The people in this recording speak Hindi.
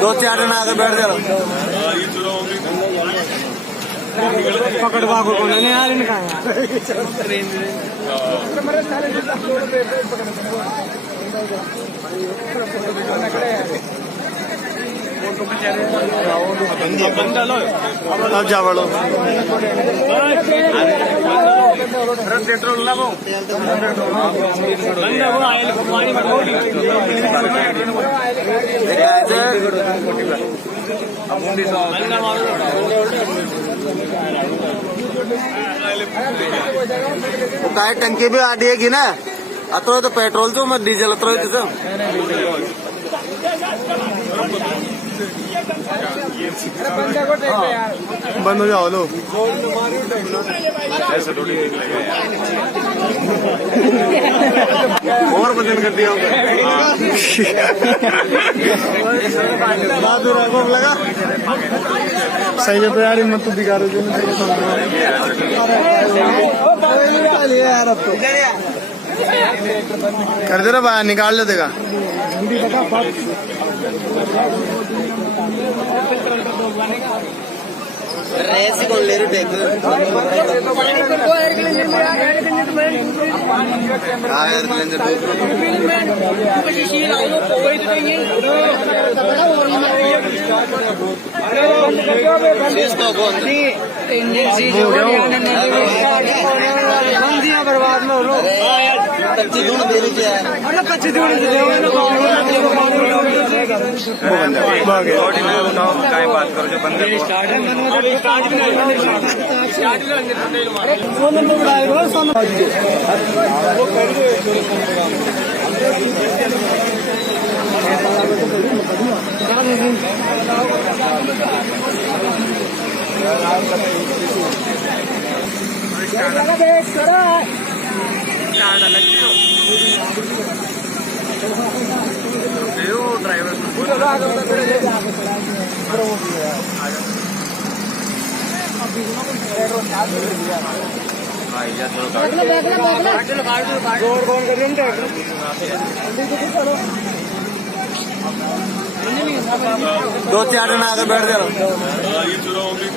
दो चार जन आगे बैठ जाओ पकड़ भागो को नहीं यार इनका अब जा बढ़ो काय टंकी भी आडी है ना अतो तो पेट्रोल तो मत डीजल अतो बंद हो जाओ लो और बदल कर दिया लगा सही है तो यार हिम्मत तो दिखा रहे यार अब तो कर दे रहा बाहर निकाल ले देगा रेस कौन ले रहे बर्बाद में कच्ची दूध दे रही है कच्ची दूध बात करो जो बंदे ड्राइवर दो चार जन आगे बैठ जाओ